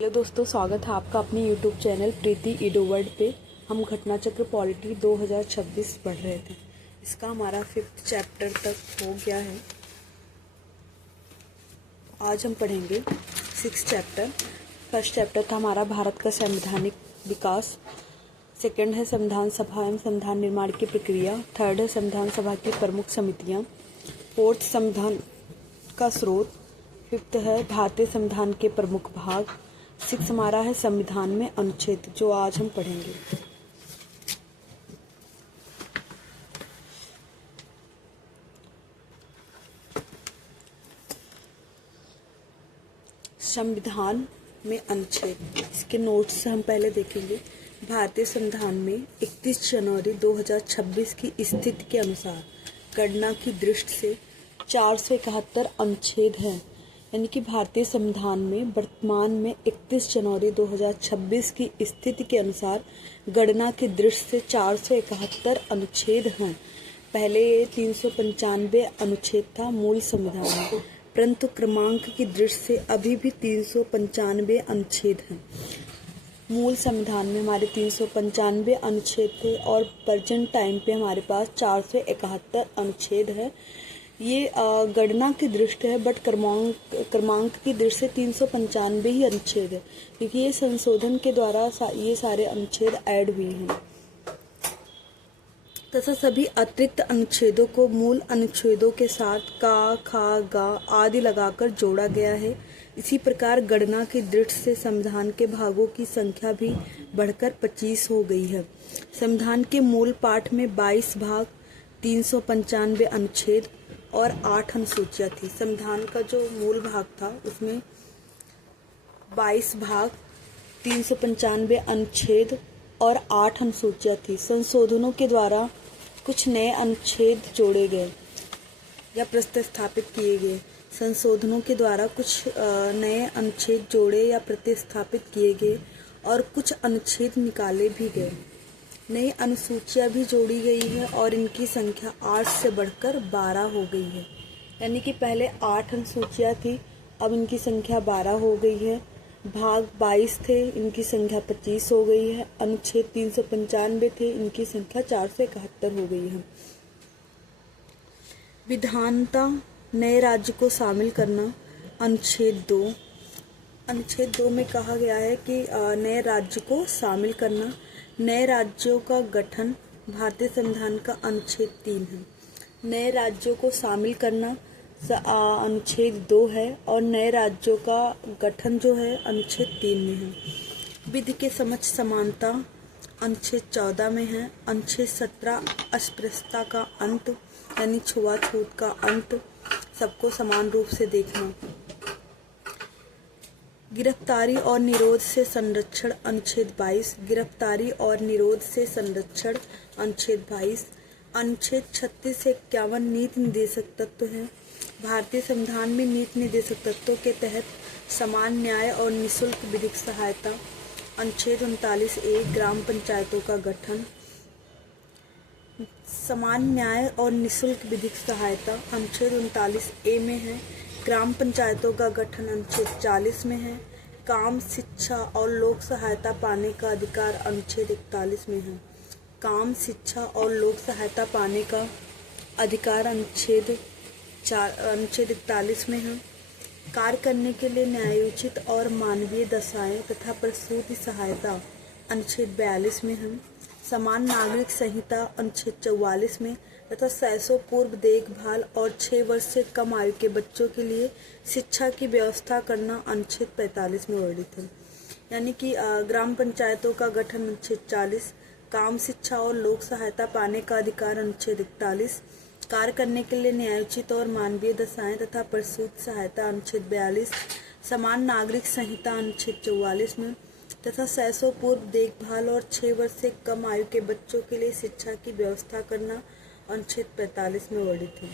Hello दोस्तों, स्वागत है आपका अपने यूट्यूब चैनल प्रीति ईडो वर्ड पे। हम घटना चक्र पॉलिटी 2026 पढ़ रहे थे। इसका हमारा 5th चैप्टर तक हो गया है। आज हम पढ़ेंगे 6th चैप्टर। फर्स्ट चैप्टर था हमारा भारत का संवैधानिक विकास। सेकंड है संविधान सभा एवं संविधान निर्माण की प्रक्रिया। थर्ड है संविधान सभा की प्रमुख समितियाँ। फोर्थ संविधान का स्रोत। फिफ्थ है भारतीय संविधान के प्रमुख भाग। सिक्स हमारा है संविधान में अनुच्छेद, जो आज हम पढ़ेंगे। संविधान में अनुच्छेद, इसके नोट्स हम पहले देखेंगे। भारतीय संविधान में 31 जनवरी 2026 की स्थिति के अनुसार गणना की दृष्टि से 471 अनुच्छेद हैं। यानी कि भारतीय संविधान में वर्तमान में 31 जनवरी 2026 की स्थिति के अनुसार गणना की दृष्टि से 471 अनुच्छेद हैं। पहले ये 395 अनुच्छेद था मूल संविधान में, परंतु क्रमांक की दृष्टि से अभी भी 395 अनुच्छेद हैं। मूल संविधान में हमारे 395 अनुच्छेद थे और प्रेजेंट टाइम पे हमारे पास 471 अनुच्छेद है। ये गणना की दृष्टि है, बट क्रमांक की दृष्टि से 395 ही अनुच्छेद है, क्योंकि ये संशोधन के द्वारा ये सारे अनुच्छेद ऐड हुए हैं। तथा सभी अतिरिक्त अनुच्छेदों को मूल अनुच्छेदों के साथ का, खा, गा आदि लगाकर जोड़ा गया है। इसी प्रकार गणना की दृष्टि से संविधान के भागों की संख्या भी बढ़कर 25 हो गई है। संविधान के मूल पाठ में 22 भाग, 395 अनुच्छेद और 8 अनुसूचियाँ थी। संविधान का जो मूल भाग था उसमें 22 भाग, 395 अनुच्छेद और 8 अनुसूचियाँ थी। संशोधनों के द्वारा कुछ नए अनुच्छेद जोड़े गए या प्रतिस्थापित किए गए। संशोधनों के द्वारा कुछ नए अनुच्छेद जोड़े या प्रतिस्थापित किए गए और कुछ अनुच्छेद निकाले भी गए। नई अनुसूचियाँ भी जोड़ी गई है और इनकी संख्या 8 से बढ़कर 12 हो गई है। यानी कि पहले 8 अनुसूचियाँ थी, अब इनकी संख्या 12 हो गई है। भाग 22 थे, इनकी संख्या 25 हो गई है। अनुच्छेद 395 थे, इनकी संख्या 471 हो गई है। विधानता नए राज्य को शामिल करना। अनुच्छेद 2। अनुच्छेद 2 में कहा गया है कि नए राज्य को शामिल करना। नए राज्यों का गठन भारतीय संविधान का अनुच्छेद 3 है। नए राज्यों को शामिल करना अनुच्छेद 2 है और नए राज्यों का गठन जो है अनुच्छेद 3 में है। विधि के समक्ष समानता अनुच्छेद 14 में है। अनुच्छेद 17 अस्पृश्यता का अंत, यानी छुआछूत का अंत, सबको समान रूप से देखना। गिरफ्तारी और निरोध से संरक्षण अनुच्छेद 22। गिरफ्तारी और निरोध से संरक्षण अनुच्छेद 22। अनुच्छेद 36 से 51 नीति निर्देशक तत्व हैं। भारतीय संविधान में नीति निर्देशक तत्वों के तहत समान न्याय और निःशुल्क विधिक सहायता। अनुच्छेद 39A ग्राम पंचायतों का गठन। समान न्याय और निःशुल्क विधिक सहायता अनुच्छेद 39A में है। ग्राम पंचायतों का गठन अनुच्छेद 40 में है। काम, शिक्षा और लोक सहायता पाने का अधिकार अनुच्छेद 41 में है। काम, शिक्षा और लोक सहायता पाने का अधिकार अनुच्छेद 41 में है। कार्य करने के लिए न्यायोचित और मानवीय दशाएं तथा प्रसूति सहायता अनुच्छेद 42 में है। समान नागरिक संहिता अनुच्छेद 44 में तथा सैसों पूर्व देखभाल और 6 वर्ष से कम आयु के बच्चों के लिए शिक्षा की व्यवस्था करना अनुच्छेद 45 में वर्णित है। यानी कि ग्राम पंचायतों का गठन अनुच्छेद 40, काम, शिक्षा और लोक सहायता पाने का अधिकार अनुच्छेद 41, कार्य करने के लिए न्यायोचित और मानवीय दशाएं तथा प्रसूति सहायता अनुच्छेद 42, समान नागरिक संहिता अनुच्छेद 44 में तथा सैसों पूर्व देखभाल और 6 वर्ष से कम आयु के बच्चों के लिए शिक्षा की व्यवस्था करना अनुच्छेद 45 में वर्णित है।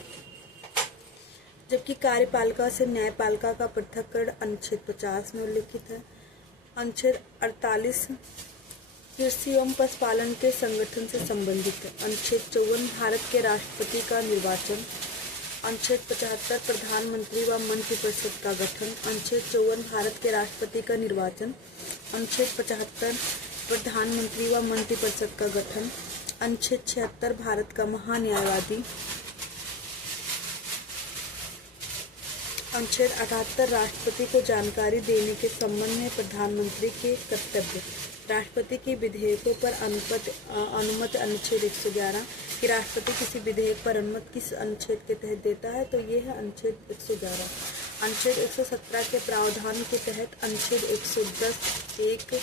जबकि कार्यपालिका से न्यायपालिका का पृथक्करण अनुच्छेद 50 में उल्लिखित है। अनुच्छेद 48 कृषि एवं पशुपालन के संगठन से संबंधित है। अनुच्छेद 54 भारत के राष्ट्रपति का निर्वाचन। अनुच्छेद 75 प्रधानमंत्री व मंत्रिपरिषद का गठन। अनुच्छेद 54 भारत के राष्ट्रपति का निर्वाचन। अनुच्छेद 75 प्रधानमंत्री व मंत्रिपरिषद का गठन। अनुच्छेद 76 भारत का महान्यायवादी। अनुच्छेद 78 राष्ट्रपति को जानकारी देने के संबंध में प्रधानमंत्री के कर्तव्य। राष्ट्रपति के विधेयकों पर अनुमति अनुच्छेद 111 कि राष्ट्रपति किसी विधेयक पर अनुमति किस अनुच्छेद के तहत देता है, तो ये है अनुच्छेद 111। अनुच्छेद 117 के प्रावधान के तहत अनुच्छेद 110(1)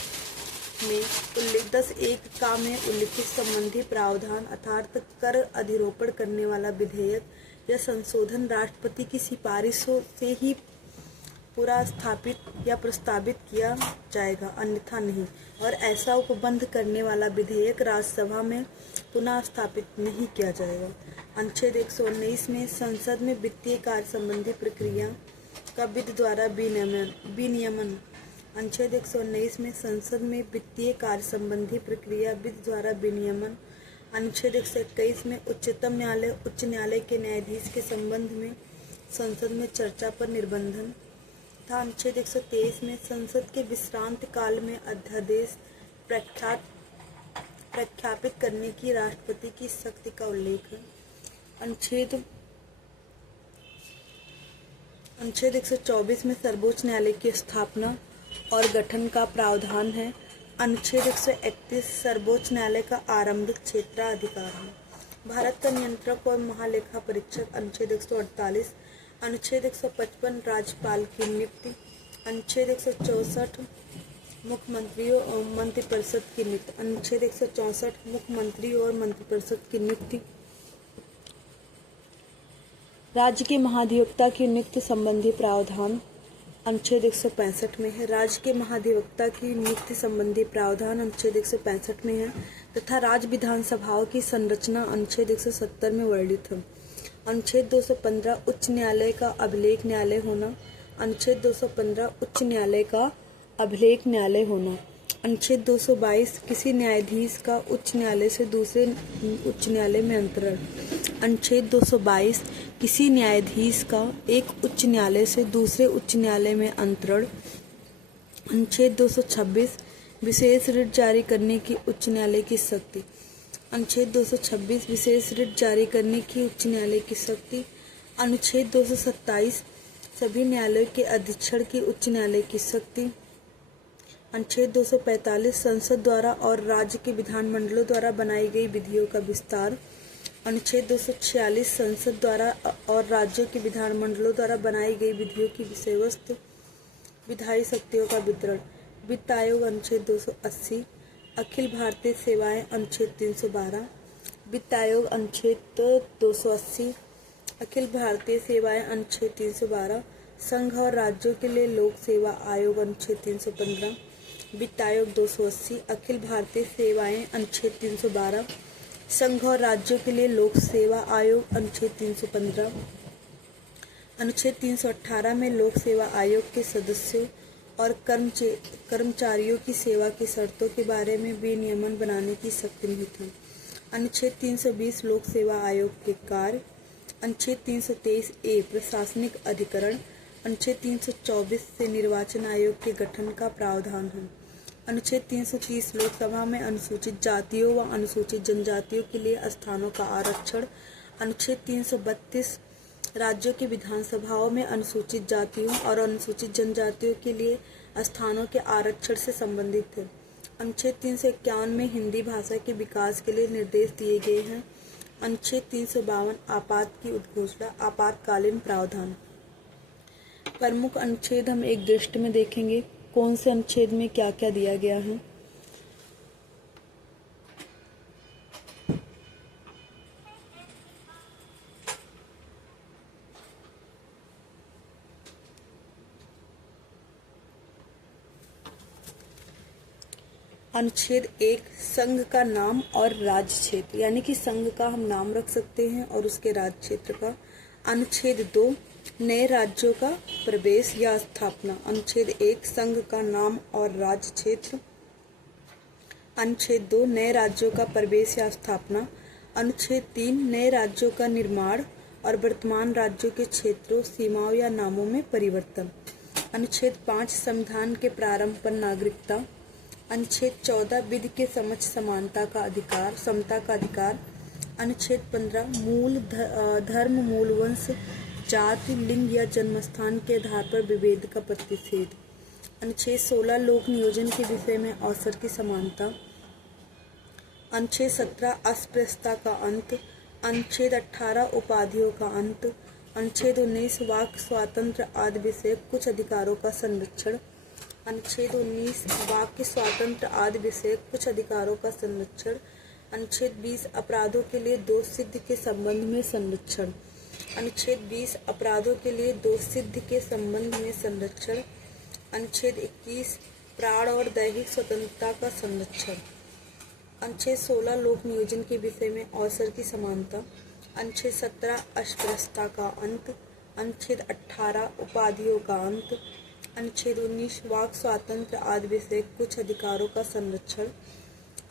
में उल्लिखित 10(1) का में उल्लिखित संबंधी प्रावधान अर्थात कर अधिरोपण करने वाला विधेयक या संशोधन राष्ट्रपति की सिफारिशों से ही पूरा स्थापित या प्रस्तावित किया जाएगा, अन्यथा नहीं। और ऐसा उपबंध करने वाला विधेयक राज्यसभा में पुनः स्थापित नहीं किया जाएगा। अनुच्छेद 119 में संसद में वित्तीय कार्य संबंधी प्रक्रिया का विधि द्वारा विनियमन। अनुच्छेद 119 में संसद में वित्तीय कार्य संबंधी प्रक्रिया विधि द्वारा विनियमन। अनुच्छेद 121 में उच्चतम न्यायालय उच्च न्यायालय के न्यायाधीश के संबंध में संसद में चर्चा पर निर्बंधन था। अनुच्छेद 123 में संसद के विश्रांत काल में अध्यादेश प्रख्यापित करने की राष्ट्रपति की शक्ति का उल्लेख है। अनुच्छेद 124 में सर्वोच्च न्यायालय की स्थापना और गठन का प्रावधान है। अनुच्छेद 131 सर्वोच्च न्यायालय का आरंभिक क्षेत्राधिकार है। भारत का नियंत्रक और महालेखा परीक्षक। अनुच्छेद 148। अनुच्छेद 155 राज्यपाल की नियुक्ति। अनुच्छेद 164 मुख्यमंत्रियों और मंत्रिपरिषद की नियुक्ति। अनुच्छेद 164 मुख्यमंत्री और मंत्रिपरिषद की नियुक्ति। राज्य के महाधिवक्ता की नियुक्ति संबंधी प्रावधान अनुच्छेद 165 में है। राज्य के महाधिवक्ता की नियुक्ति संबंधी प्रावधान अनुच्छेद 165 में है तथा राज्य विधानसभाओं की संरचना अनुच्छेद 170 में वर्णित है। अनुच्छेद 215 उच्च न्यायालय का अभिलेख न्यायालय होना। अनुच्छेद 215 उच्च न्यायालय का अभिलेख न्यायालय होना। अनुच्छेद 222 किसी न्यायाधीश का उच्च न्यायालय से दूसरे उच्च न्यायालय में अंतरण। अनुच्छेद 222 किसी न्यायाधीश का एक उच्च न्यायालय से दूसरे उच्च न्यायालय में अंतरण। अनुच्छेद 226 विशेष रिट जारी करने की उच्च न्यायालय की शक्ति। अनुच्छेद 226 विशेष रिट जारी करने की उच्च न्यायालय की शक्ति। अनुच्छेद 227 सभी न्यायालयों के अधीक्षण की उच्च न्यायालय की शक्ति। अनुच्छेद 245 संसद द्वारा और राज्य के विधानमंडलों द्वारा बनाई गई विधियों का विस्तार। अनुच्छेद 246 संसद द्वारा और राज्यों के विधानमंडलों द्वारा बनाई गई विधियों की विषय वस्तु विधायी शक्तियों का वितरण। वित्त आयोग अनुच्छेद 280 अखिल भारतीय सेवाएं अनुच्छेद 312। वित्त आयोग अनुच्छेद 280 अखिल भारतीय सेवाएं अनुच्छेद 312। संघ और राज्यों के लिए लोक सेवा आयोग अनुच्छेद 315। वित्त आयोग 280 अखिल भारतीय सेवाएं अनुच्छेद 312। संघ और राज्यों के लिए लोक सेवा आयोग अनुच्छेद 315। अनुच्छेद 318 में लोक सेवा आयोग के सदस्यों और कर्मचारियों की सेवा की शर्तों के बारे में विनियमन बनाने की शक्ति निहित है। अनुच्छेद 320 लोक सेवा आयोग के कार्य। अनुच्छेद 323 ए प्रशासनिक अधिकरण। अनुच्छेद 324 से निर्वाचन आयोग के गठन का प्रावधान है। अनुच्छेद 330 लोकसभा में अनुसूचित जातियों व अनुसूचित जनजातियों के लिए स्थानों का आरक्षण। अनुच्छेद 332 राज्यों की विधानसभाओं में अनुसूचित जातियों और अनुसूचित जनजातियों के लिए स्थानों के आरक्षण से संबंधित है। अनुच्छेद 351 में हिंदी भाषा के विकास के लिए निर्देश दिए गए हैं। अनुच्छेद 352 आपात की उद्घोषणा आपातकालीन प्रावधान। प्रमुख अनुच्छेद हम एक दृष्टि में देखेंगे कौन से अनुच्छेद में क्या क्या दिया गया है। अनुच्छेद 1 संघ का नाम और राज्य क्षेत्र, यानी कि संघ का हम नाम रख सकते हैं और उसके राज्य क्षेत्र का। अनुच्छेद 2 नए राज्यों का प्रवेश या स्थापना। अनुच्छेद 1 संघ का नाम और राज्य क्षेत्र। अनुच्छेद 2 नए राज्यों का प्रवेश या स्थापना। अनुच्छेद 3 नए राज्यों का निर्माण और वर्तमान राज्यों के क्षेत्रों, सीमाओं या नामों में परिवर्तन। अनुच्छेद 5 संविधान के प्रारंभ पर नागरिकता। अनुच्छेद 14 विधि के समझ समानता का अधिकार, समता का अधिकार। अनुच्छेद 15 धर्म, मूल वंश, जाति, लिंग या जन्मस्थान के आधार पर विभेद का प्रतिषेध। अनुच्छेद 16 लोक नियोजन के विषय में अवसर की समानता। अनुच्छेद 17 अस्पृश्यता का अंत। अनुच्छेद 18 उपाधियों का अंत। अनुच्छेद 19 वाक स्वातंत्र्य आदि विषय कुछ अधिकारों का संरक्षण। अनुच्छेद 19 वाक्य स्वातंत्र्य आदि विषय कुछ अधिकारों का संरक्षण। अनुच्छेद 20 अपराधों के लिए दोष सिद्धि के संबंध में संरक्षण। अनुच्छेद 20 अपराधों के लिए दोष सिद्धि के संबंध में संरक्षण। अनुच्छेद 21 प्राण और दैहिक स्वतंत्रता का संरक्षण। अनुच्छेद 16 लोक नियोजन के विषय में अवसर की समानता। अनुच्छेद 17 अस्पृश्यता का अंत। अनुच्छेद 18 उपाधियों का अंत। अनुच्छेद 19 वाक स्वातंत्र्य आदि विषय कुछ अधिकारों का संरक्षण।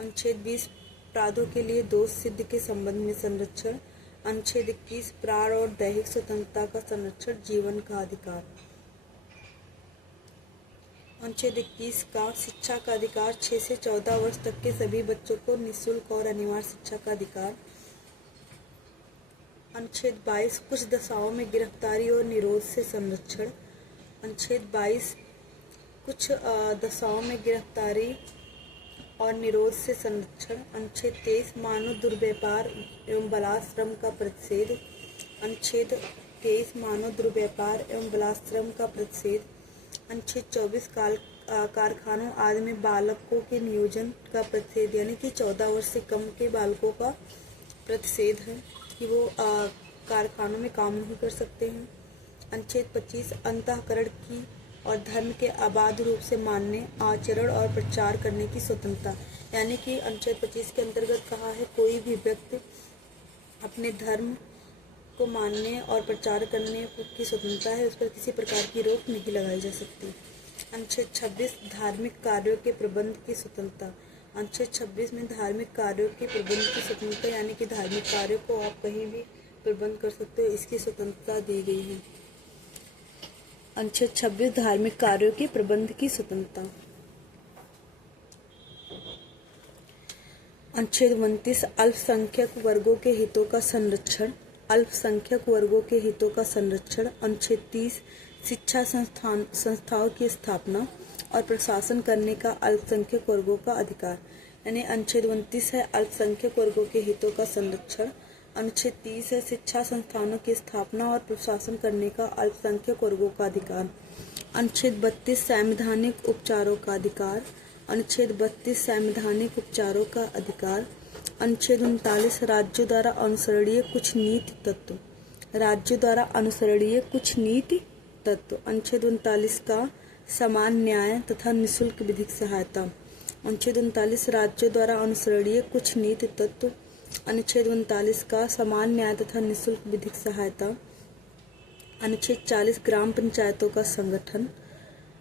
अनुच्छेद 20 अपराधों के लिए दोष सिद्धि के संबंध में संरक्षण। अनुच्छेद 21 प्राण और दैहिक स्वतंत्रता का संरक्षण, जीवन का अधिकार। अनुच्छेद 21 का शिक्षा का अधिकार, 6 से 14 वर्ष तक के सभी बच्चों को निःशुल्क और अनिवार्य शिक्षा का अधिकार। अनुच्छेद 22 कुछ दशाओं में गिरफ्तारी और निरोध से संरक्षण। अनुच्छेद 22 कुछ दशाओं में गिरफ्तारी और निरोध से संरक्षण। अनुच्छेद 23 मानव दुर्व्यापार एवं बलात्श्रम का प्रतिषेध। अनुच्छेद 23 मानव दुर्व्यापार एवं बलात्श्रम का प्रतिषेध। अनुच्छेद 24 कारखानों आदि में बालकों के नियोजन का प्रतिषेध, यानी कि 14 वर्ष से कम के बालकों का प्रतिषेध है कि वो कारखानों में काम नहीं कर सकते हैं। अनुच्छेद 25 अंतःकरण की और धर्म के अबाध रूप से मानने, आचरण और प्रचार करने की स्वतंत्रता, यानी कि अनुच्छेद 25 के अंतर्गत कहा है कोई भी व्यक्ति अपने धर्म को मानने और प्रचार करने की स्वतंत्रता है, उस पर किसी प्रकार की रोक नहीं लगाई जा सकती। अनुच्छेद 26 धार्मिक कार्यों के प्रबंध की स्वतंत्रता। अनुच्छेद 26 में धार्मिक कार्यों के प्रबंध की स्वतंत्रता, यानी कि धार्मिक कार्यों को आप कहीं भी प्रबंध कर सकते हो, इसकी स्वतंत्रता दी गई है। अनुच्छेद 26 धार्मिक कार्यों के प्रबंध की स्वतंत्रता। अनुच्छेद 29 अल्पसंख्यक वर्गों के हितों का संरक्षण। अल्पसंख्यक वर्गों के हितों का संरक्षण। अनुच्छेद 30 शिक्षा संस्थाओं की स्थापना और प्रशासन करने का अल्पसंख्यक वर्गों का अधिकार, यानी अनुच्छेद 29 है अल्पसंख्यक वर्गों के हितों का संरक्षण। अनुच्छेद 30 है शिक्षा संस्थानों की स्थापना और प्रशासन करने का अल्पसंख्यक वर्गों का अधिकार। अनुच्छेद 32 संवैधानिक उपचारों का अधिकार। अनुच्छेद 32 संवैधानिक उपचारों का अधिकार। अनुच्छेद 39 राज्यों द्वारा अनुसरणीय कुछ नीति तत्व। राज्यों द्वारा अनुसरणीय कुछ नीति तत्व। अनुच्छेद 39 का समान न्याय तथा निःशुल्क विधिक सहायता। अनुच्छेद 39 राज्यों द्वारा अनुसरणीय कुछ नीति तत्व। अनुच्छेद 39 का समान न्याय तथा निःशुल्क विधिक सहायता। अनुच्छेद 40 ग्राम पंचायतों का संगठन।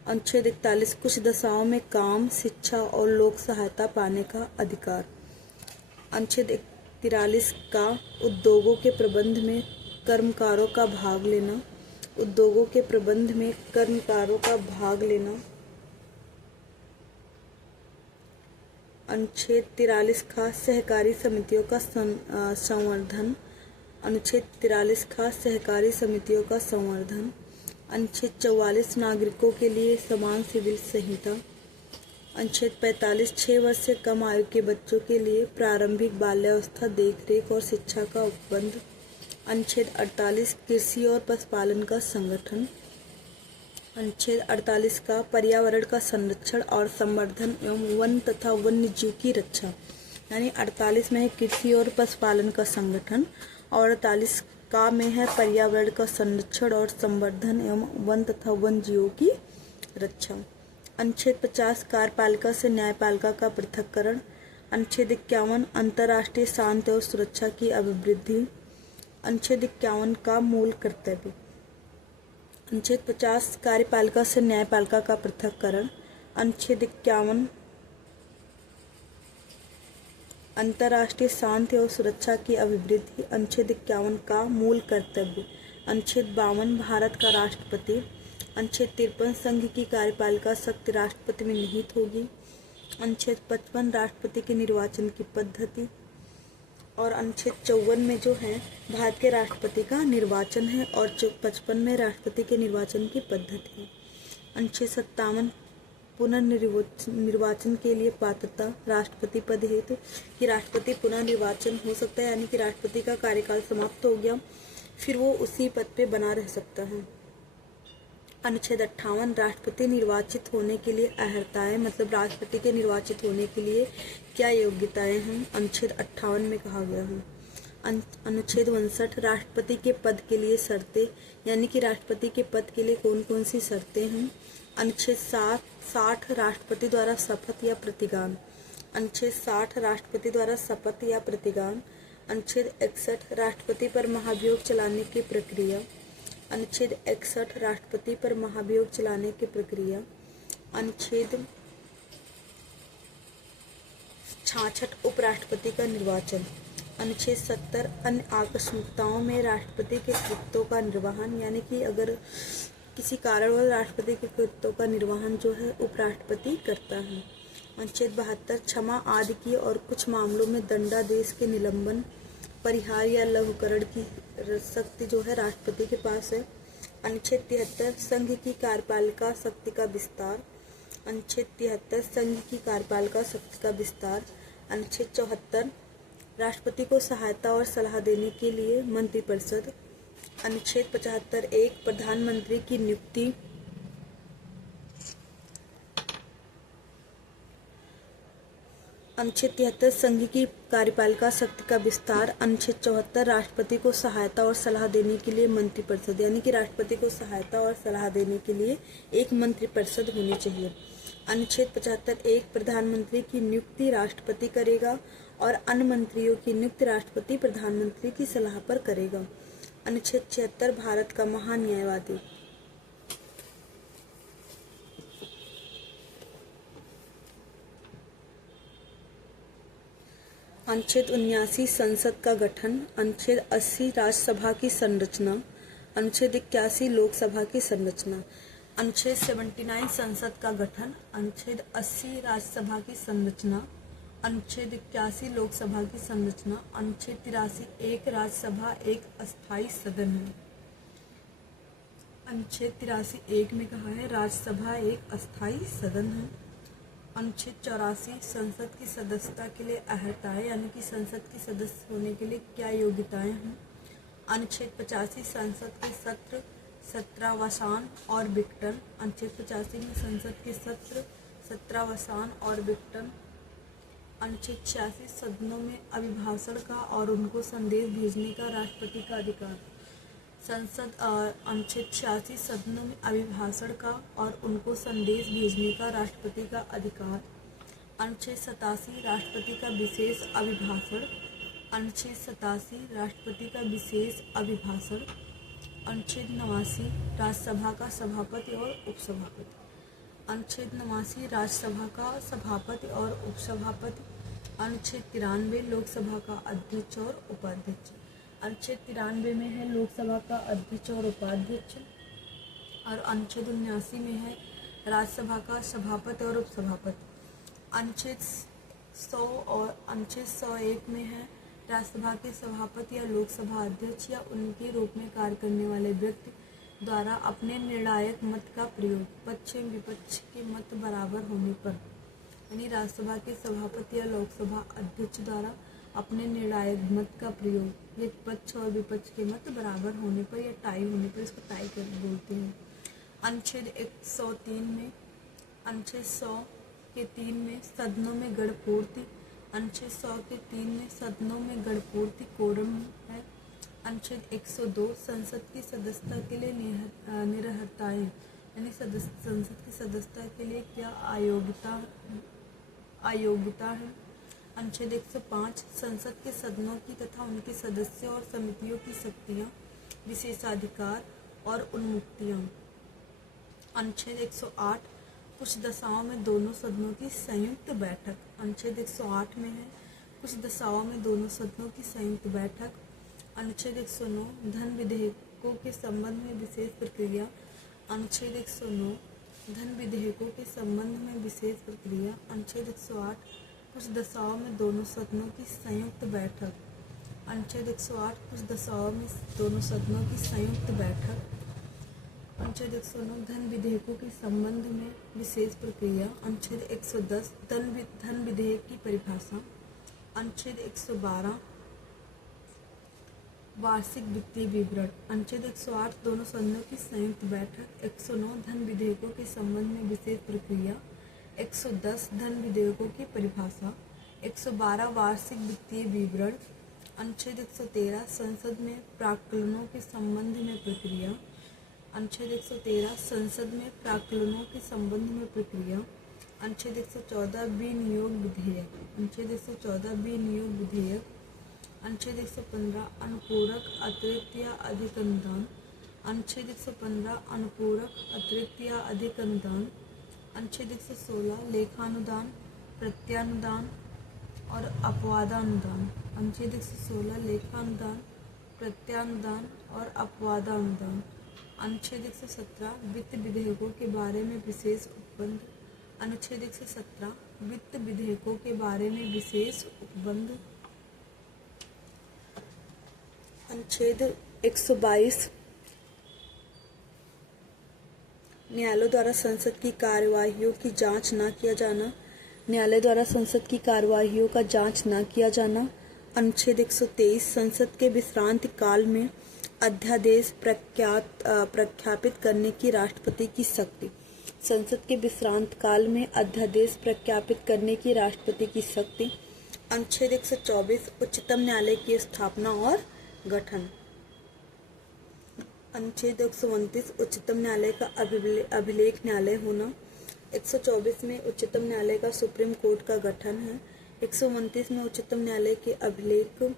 अनुच्छेद 41 कुछ दशाओं में काम, शिक्षा और लोक सहायता पाने का अधिकार। अनुच्छेद 43 का उद्योगों के प्रबंध में कर्मकारों का भाग लेना। उद्योगों के प्रबंध में कर्मकारों का भाग लेना। अनुच्छेद 43 का सहकारी समितियों का संवर्धन। अनुच्छेद 43 का सहकारी समितियों का संवर्धन। अनुच्छेद 44 नागरिकों के लिए समान सिविल संहिता। अनुच्छेद 45 6 वर्ष से कम आयु के बच्चों के लिए प्रारंभिक बाल्यावस्था देखरेख और शिक्षा का उपबंध। अनुच्छेद 48 कृषि और पशुपालन का संगठन। अनुच्छेद 48 का पर्यावरण का संरक्षण और संवर्धन एवं वन तथा वन्य जीव की रक्षा, यानी 48 में है कृषि और पशुपालन का संगठन और 48 का में है पर्यावरण का संरक्षण और संवर्धन एवं वन तथा वन जीवों की रक्षा। अनुच्छेद 50 कार्यपालिका से न्यायपालिका का पृथक्करण। अनुच्छेद 51 अंतर्राष्ट्रीय शांति और सुरक्षा की अभिवृद्धि। अनुच्छेद 51 का मूल कर्तव्य। अनुच्छेद 50 कार्यपालिका से न्यायपालिका का पृथक्करण। अनुच्छेद 51 अंतर्राष्ट्रीय शांति और सुरक्षा की अभिवृद्धि। अनुच्छेद 51 का मूल कर्तव्य। अनुच्छेद 52 भारत का राष्ट्रपति। अनुच्छेद 53 संघ की कार्यपालिका शक्ति राष्ट्रपति में निहित होगी। अनुच्छेद 55 राष्ट्रपति के निर्वाचन की पद्धति। और अनुच्छेद 54 में जो है भारत के राष्ट्रपति का निर्वाचन है और 55 में राष्ट्रपति के निर्वाचन की पद्धति है। अनुच्छेद 57 पुनर्निर्वाचन के लिए पात्रता। राष्ट्रपति पद हेतु कि राष्ट्रपति पुनः निर्वाचन हो सकता है, यानी कि राष्ट्रपति का कार्यकाल समाप्त हो गया फिर वो उसी पद पे बना रह सकता है। अनुच्छेद 58 राष्ट्रपति निर्वाचित होने के लिए अर्हताएं, मतलब राष्ट्रपति के निर्वाचित होने के लिए क्या योग्यताएं हैं, अनुच्छेद 58 में कहा गया है। अनुच्छेद 59 राष्ट्रपति के पद के लिए शर्तें, यानी कि राष्ट्रपति के पद के लिए कौन कौन सी शर्तें हैं। अनुच्छेद 60 राष्ट्रपति द्वारा शपथ या प्रतिज्ञान। अनुच्छेद 60 राष्ट्रपति द्वारा शपथ या प्रतिज्ञान। अनुच्छेद 61 राष्ट्रपति पर महाभियोग चलाने की प्रक्रिया। अनुच्छेद 61 राष्ट्रपति पर महाभियोग चलाने की प्रक्रिया। अनुच्छेद 66 उपराष्ट्रपति का निर्वाचन। अनुच्छेद 70 अन्य आकस्मिकताओं में राष्ट्रपति के कृत्यों का निर्वहन, यानी कि अगर किसी कारणवश राष्ट्रपति के कृत्यों का निर्वहन जो है उपराष्ट्रपति करता है। अनुच्छेद 72 क्षमा आदि की और कुछ मामलों में दंडादेश के निलंबन, परिहार या लघुकरण की शक्ति जो है राष्ट्रपति के पास है। अनुच्छेद 73 संघ की कार्यपालिका शक्ति का विस्तार। अनुच्छेद 73 संघ की कार्यपालिका शक्ति का विस्तार। अनुच्छेद 74 राष्ट्रपति को सहायता और सलाह देने के लिए मंत्रिपरिषद। अनुच्छेद 75 एक प्रधानमंत्री की नियुक्ति। अनुच्छेद 73 संघ की कार्यपालिका शक्ति का विस्तार। अनुच्छेद 74 राष्ट्रपति को सहायता और सलाह देने के लिए मंत्रिपरिषद, यानी कि राष्ट्रपति को सहायता और सलाह देने के लिए एक मंत्रिपरिषद होनी चाहिए। अनुच्छेद 75 एक प्रधानमंत्री की नियुक्ति राष्ट्रपति करेगा और अन्य मंत्रियों की नियुक्ति राष्ट्रपति प्रधानमंत्री की सलाह पर करेगा। अनुच्छेद 76 भारत का महान न्यायवादी। अनुच्छेद 79 संसद का गठन। अनुच्छेद 80 राज्यसभा की संरचना। अनुच्छेद 81 लोकसभा की संरचना। अनुच्छेद 79 संसद का गठन। अनुच्छेद 80 राज्यसभा की संरचना। अनुच्छेद 81 लोकसभा की संरचना। अनुच्छेद 83 एक राज्यसभा एक अस्थायी सदन है। अनुच्छेद 83 एक में कहा है राज्यसभा एक अस्थायी सदन है। अनुच्छेद 84 संसद की सदस्यता के लिए अर्हताएं, यानी कि संसद की सदस्य होने के लिए क्या योग्यताएं हैं। अनुच्छेद 85 संसद के सत्र सत्रावसान और विघटन। अनुच्छेद 85 में संसद के सत्र सत्रावसान और विघटन। अनुच्छेद 86 सदनों में अभिभाषण का और उनको संदेश भेजने का राष्ट्रपति का अधिकार। अनुच्छेद 86 सदनों में अभिभाषण का और उनको संदेश भेजने का राष्ट्रपति का अधिकार। अनुच्छेद 87 राष्ट्रपति का विशेष अभिभाषण। अनुच्छेद 87 राष्ट्रपति का विशेष अभिभाषण। अनुच्छेद 89 राज्यसभा का सभापति और उपसभापति। अनुच्छेद 89 राज्यसभा का सभापति और उपसभापति। अनुच्छेद 93 लोकसभा का अध्यक्ष और उपाध्यक्ष। अनुच्छेद 93 में है लोकसभा का अध्यक्ष और उपाध्यक्ष। और अनुच्छेद 79 में है राज्यसभा का सभापति और उपसभापति। अनुच्छेद 100 और अनुच्छेद 101 में है राज्यसभा के सभापति या लोकसभा अध्यक्ष या उनके रूप में कार्य करने वाले व्यक्ति द्वारा अपने निर्णायक मत का प्रयोग पक्ष विपक्ष के मत बराबर होने पर, यानी राज्यसभा के सभापति या लोकसभा अध्यक्ष द्वारा अपने निर्णायक मत का प्रयोग ये पक्ष और विपक्ष के मत बराबर होने पर या टाई होने पर इसको टाई कर बोलते हैं। अनुच्छेद 103 में अनुच्छेद 100 के 3 में सदनों में गणपूर्ति। अनुच्छेद 100 के 3 में सदनों में गणपूर्ति कोरम है। अनुच्छेद 102 संसद की सदस्यता के लिए निरर्हताएं, यानी संसद की सदस्यता के लिए क्या अयोग्यता है। अनुच्छेद 105 संसद के सदनों की तथा उनके सदस्यों और समितियों की शक्तियाँ, विशेषाधिकार और उन्मुक्तियाँ। अनुच्छेद 108 कुछ दशाओं में दोनों सदनों की संयुक्त बैठक। अनुच्छेद 108 में है कुछ दशाओं में दोनों सदनों की संयुक्त बैठक। अनुच्छेद 109 धन विधेयकों के संबंध में विशेष प्रक्रिया। अनुच्छेद 109 धन विधेयकों के संबंध में विशेष प्रक्रिया। अनुच्छेद 108 कुछ दशाओं में दोनों सदनों की संयुक्त बैठक। अनुच्छेद 108 कुछ दशाओं में दोनों सदनों की संयुक्त बैठक। अनुच्छेद 109 धन विधेयकों के संबंध में विशेष प्रक्रिया। अनुच्छेद 110 धन विधेयक की परिभाषा। अनुच्छेद 112 वार्षिक वित्तीय विवरण। अनुच्छेद 108 दोनों सदनों की संयुक्त बैठक। 109 धन विधेयकों के संबंध में विशेष प्रक्रिया। 110 धन विधेयकों की परिभाषा। 112 वार्षिक वित्तीय विवरण। अनुच्छेद 113 संसद में प्राक्कलनों के संबंध में प्रक्रिया। अनुच्छेद 113 संसद में प्राक्कलनों के संबंध में प्रक्रिया। अनुच्छेद 114 विनियोग विधेयक। अनुच्छेद 114 विनियोग विधेयक। अनुच्छेद 115 अनुपूरक अतिरिक्त या अधिक अनुदान। अनुच्छेद 115 अनुपूरक अतिरिक्त या अधिक अनुदान। अनुच्छेद 116 लेखानुदान, प्रत्यानुदान और अपवादानुदान। अनुच्छेद 116 लेखानुदान, प्रत्यानुदान और अपवादानुदान। अनुच्छेद 117 वित्त विधेयकों के बारे में विशेष उपबंध। अनुच्छेद 117 वित्त विधेयकों के बारे में विशेष उपबंध। अनुच्छेद 122 न्यायालयों द्वारा संसद की कार्यवाहियों की जांच न किया जाना। न्यायालय द्वारा संसद की कार्यवाहियों का जांच न किया जाना। अनुच्छेद 123 संसद के विश्रांति काल में अध्यादेश प्रख्यापित करने की राष्ट्रपति की शक्ति। संसद के विश्रांत काल में अध्यादेश प्रख्यापित करने की राष्ट्रपति की शक्ति। अनुच्छेद 124 उच्चतम न्यायालय की स्थापना और गठन। अनुच्छेद 129 उच्चतम न्यायालय का अभिलेख न्यायालय होना। 124 में उच्चतम न्यायालय का सुप्रीम कोर्ट का गठन है। 129 में उच्चतम न्यायालय के अभिलेख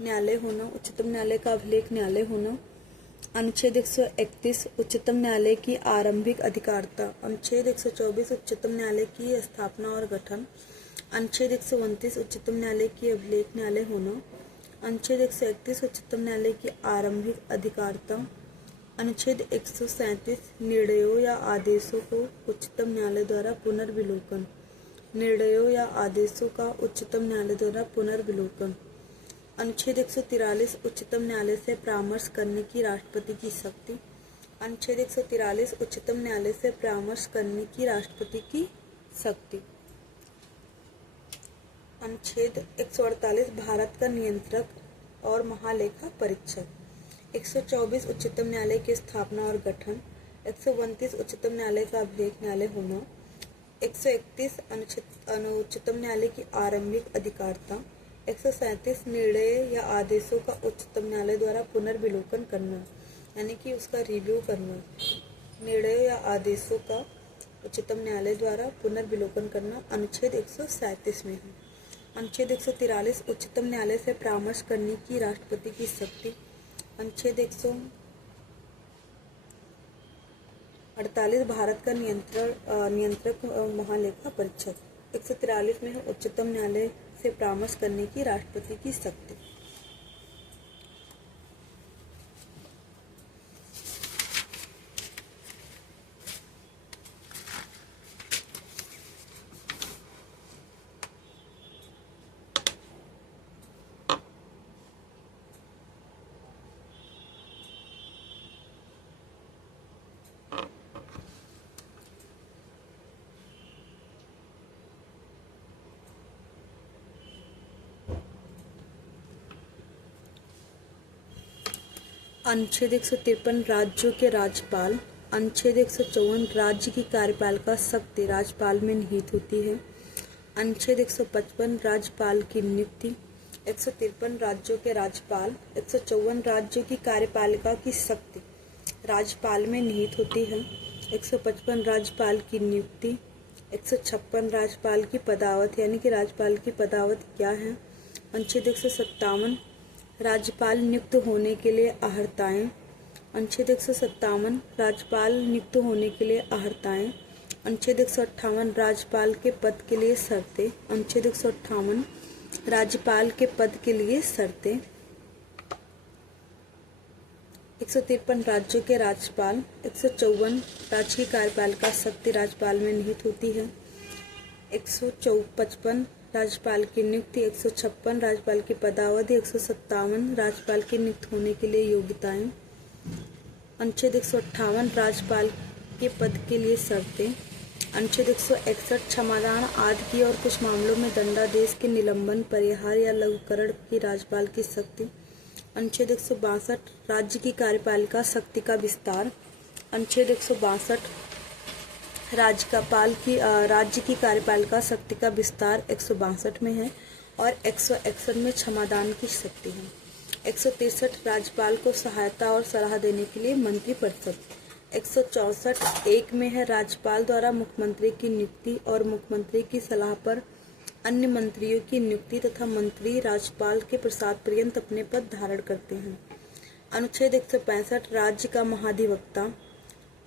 न्यायालय होना, उच्चतम न्यायालय का अभिलेख न्यायालय होना। अनुच्छेद 131 उच्चतम न्यायालय की आरंभिक अधिकारिता। अनुच्छेद 124 उच्चतम न्यायालय की स्थापना और गठन। अनुच्छेद 129 उच्चतम न्यायालय की अभिलेख न्यायालय होना। अनुच्छेद 131 उच्चतम न्यायालय की आरंभिक अधिकारिता। अनुच्छेद 137 निर्णयों या आदेशों को उच्चतम न्यायालय द्वारा पुनर्विलोकन। निर्णयों या आदेशों का उच्चतम न्यायालय द्वारा पुनर्विलोकन। अनुच्छेद 143 उच्चतम न्यायालय से परामर्श करने की राष्ट्रपति की शक्ति। अनुच्छेद 143 उच्चतम न्यायालय से परामर्श करने की राष्ट्रपति की शक्ति। अनुच्छेद 148 भारत का नियंत्रक और महालेखा परीक्षक। 124 उच्चतम न्यायालय की स्थापना और गठन। 129 उच्चतम न्यायालय का अभिलेख न्यायालय होना। 131 उच्चतम न्यायालय की आरंभिक अधिकारिता। 137 निर्णय या आदेशों का उच्चतम न्यायालय द्वारा पुनर्विलोकन करना, यानी कि उसका रिव्यू करना। निर्णय या आदेशों का उच्चतम न्यायालय द्वारा पुनर्विलोकन करना अनुच्छेद 137 में है। अनुच्छेद 143 उच्चतम न्यायालय से परामर्श करने की राष्ट्रपति की शक्ति। अनुच्छेद 148 भारत का नियंत्रक महालेखा परीक्षक। 143 में है उच्चतम न्यायालय से परामर्श करने की राष्ट्रपति की शक्ति। अनुच्छेद 153 राज्यों के राज्यपाल। अनुच्छेद 154 राज्य की कार्यपालिका शक्ति राज्यपाल में निहित होती है। अनुच्छेद 155 राज्यपाल की नियुक्ति। 153 राज्यों के राज्यपाल। 154 राज्यों की कार्यपालिका की शक्ति राज्यपाल में निहित होती है। 155 राज्यपाल की नियुक्ति। 156 राज्यपाल की पदावत, यानी कि राज्यपाल की पदावत क्या है। अनुच्छेद 157 राज्यपाल नियुक्त होने के लिए अहर्ताएं। अनुच्छेद 157 राज्यपाल नियुक्त होने के लिए अहर्ताएं। अनुच्छेद 158 राज्यपाल के पद के लिए शर्तें। अनुच्छेद 158 राज्यपाल के पद के लिए शर्तें। 153 राज्यों के राज्यपाल। 154 राज्य की कार्यपालिका शक्ति राज्यपाल में निहित होती है। 155 राज्यपाल की नियुक्ति। 156 राज्यपाल की पदावधि। 157 राज्यपाल की नियुक्त होने के लिए योग्यताएं। अनुच्छेद 158 राज्यपाल के पद के लिए शर्तें। अनुच्छेद 161 क्षमादान आदि की और कुछ मामलों में दंडादेश के निलंबन, परिहार या लघुकरण की राज्यपाल की शक्ति। अनुच्छेद 162 राज्य की कार्यपालिका शक्ति का विस्तार। अनुच्छेद 162 राज्य की कार्यपालिका शक्ति का विस्तार 162 में है और 161 में क्षमादान की शक्ति है। 163 राज्यपाल को सहायता और सलाह देने के लिए मंत्रिपरिषद। 164 एक में है राज्यपाल द्वारा मुख्यमंत्री की नियुक्ति और मुख्यमंत्री की सलाह पर अन्य मंत्रियों की नियुक्ति तथा मंत्री राज्यपाल के प्रसाद पर्यंत अपने पद धारण करते हैं। अनुच्छेद 165 राज्य का महाधिवक्ता।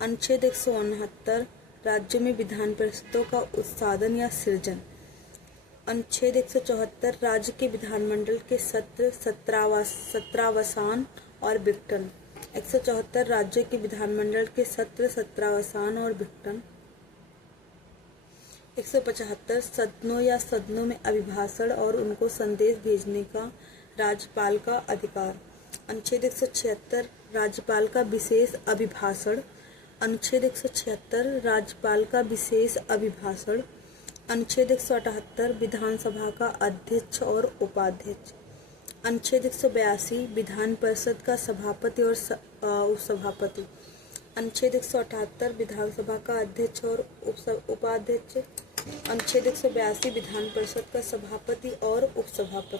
अनुच्छेद 169 राज्यों में विधान परिषदों का उत्साधन या सृजन। अनुच्छेद 174 राज्य के विधानमंडल के सत्र, सत्रावसान और विघटन। 174 राज्यों के विधानमंडल के सत्र, सत्रावसान और विघटन। 175 सदनों या सदनों में अभिभाषण और उनको संदेश भेजने का राज्यपाल का अधिकार। अनुच्छेद 176 राज्यपाल का विशेष अभिभाषण। अनुच्छेद 176 राज्यपाल का विशेष अभिभाषण। अनुच्छेद 178 विधानसभा का अध्यक्ष और उपाध्यक्ष। अनुच्छेद 182 विधान परिषद का सभापति और उपसभापति। अनुच्छेद 178 विधानसभा का अध्यक्ष और उपाध्यक्ष। अनुच्छेद 182 विधान परिषद का सभापति और उपसभापति।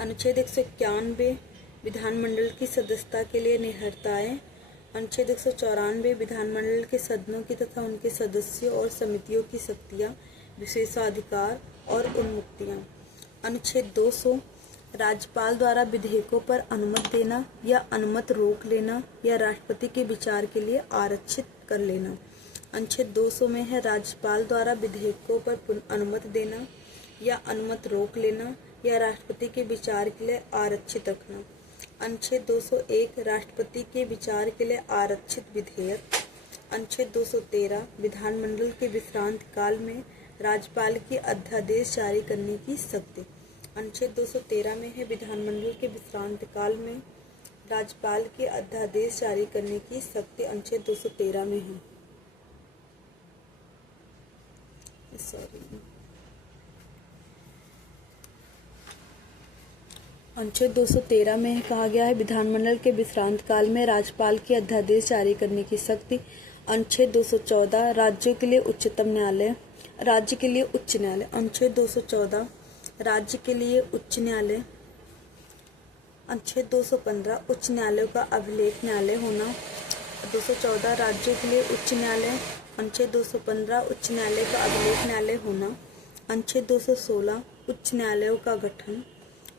अनुच्छेद 191 विधानमंडल की सदस्यता के लिए निहर्ताएं। अनुच्छेद 194 विधानमंडल के सदनों की तथा उनके सदस्यों और समितियों की शक्तियां, विशेषाधिकार और उन्मुक्तियां। अनुच्छेद 200 राज्यपाल द्वारा विधेयकों पर अनुमति देना या अनुमति रोक लेना या राष्ट्रपति के विचार के लिए आरक्षित कर लेना। अनुच्छेद 200 में है राज्यपाल द्वारा विधेयकों पर अनुमति देना या अनुमति रोक लेना या राष्ट्रपति के विचार के लिए आरक्षित रखना। अनुच्छेद 201 राष्ट्रपति के विचार के लिए आरक्षित विधेयक। अनुच्छेद 213 विधानमंडल के विश्रांत काल में राज्यपाल की अध्यादेश जारी करने की शक्ति। अनुच्छेद 213 में है विधानमंडल के विश्रांत काल में राज्यपाल की अध्यादेश जारी करने की शक्ति। अनुच्छेद 213 में है। अनुच्छेद 213 में कहा गया है विधानमंडल के विश्रांत काल में राज्यपाल की अध्यादेश जारी करने की शक्ति। अनुच्छेद 214 राज्यों के लिए उच्चतम न्यायालय, राज्य के लिए उच्च न्यायालय। अनुच्छेद 214 राज्य के लिए उच्च न्यायालय। अनुच्छेद 215 उच्च न्यायालयों का अभिलेख न्यायालय होना। 214 राज्यों के लिए उच्च न्यायालय। अनुच्छेद 215 उच्च न्यायालय का अभिलेख न्यायालय होना। अनुच्छेद 216 उच्च न्यायालयों का गठन।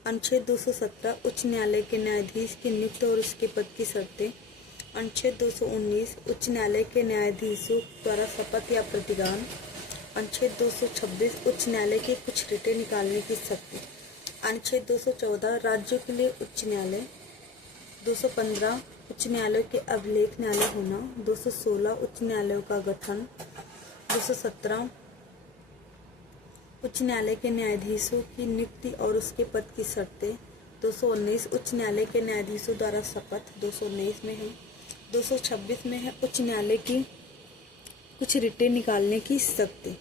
अनुच्छेद 217 उच्च न्यायालय के न्यायाधीश की नियुक्ति और उसके पद की शर्तें। अनुच्छेद 219 उच्च न्यायालय के न्यायाधीशों द्वारा शपथ या प्रतिज्ञान। अनुच्छेद 226 उच्च न्यायालय के कुछ रिटें निकालने की शक्ति। अनुच्छेद 214 राज्यों के लिए उच्च न्यायालय। 215 उच्च न्यायालय के अभिलेख न्यायालय होना। 216 उच्च न्यायालयों का गठन। 217 उच्च न्यायालय के न्यायाधीशों की नियुक्ति और उसके पद की शर्तें। 219 उच्च न्यायालय के न्यायाधीशों द्वारा शपथ 219 में है। 226 में है उच्च न्यायालय की कुछ रिटें निकालने की शक्ति।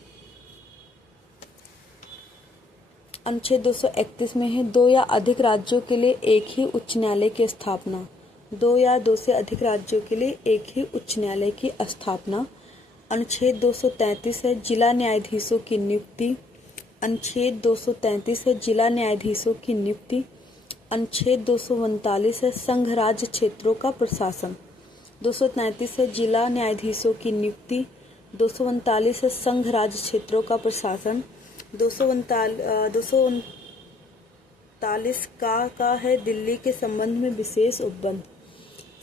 अनुच्छेद 231 में है दो या अधिक राज्यों के लिए एक ही उच्च न्यायालय की स्थापना। दो या दो से अधिक राज्यों के लिए एक ही उच्च न्यायालय की स्थापना। अनुच्छेद 233 है जिला न्यायाधीशों की नियुक्ति। अनुच्छेद 233 है जिला न्यायाधीशों की नियुक्ति। अनुच्छेद 239 है संघ राज्य क्षेत्रों का प्रशासन। 233 है जिला न्यायाधीशों की नियुक्ति। 239 है संघ राज्य क्षेत्रों का प्रशासन। 239 का है दिल्ली के संबंध में विशेष उपबंध।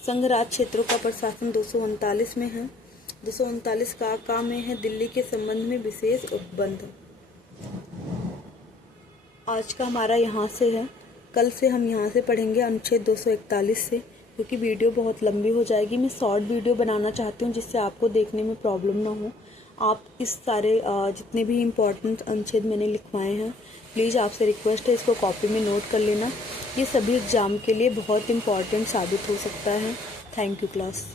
संघ राज्य क्षेत्रों का प्रशासन 239 में है। 239 का में है दिल्ली के संबंध में विशेष उपबंध। आज का हमारा यहाँ से है। कल से हम यहाँ से पढ़ेंगे अनुच्छेद 241 से, क्योंकि वीडियो बहुत लंबी हो जाएगी। मैं शॉर्ट वीडियो बनाना चाहती हूँ जिससे आपको देखने में प्रॉब्लम ना हो। आप इस सारे जितने भी इम्पोर्टेंट अनुच्छेद मैंने लिखवाए हैं, प्लीज़ आपसे रिक्वेस्ट है इसको कॉपी में नोट कर लेना। ये सभी एग्ज़ाम के लिए बहुत इम्पॉर्टेंट साबित हो सकता है। Thank you class.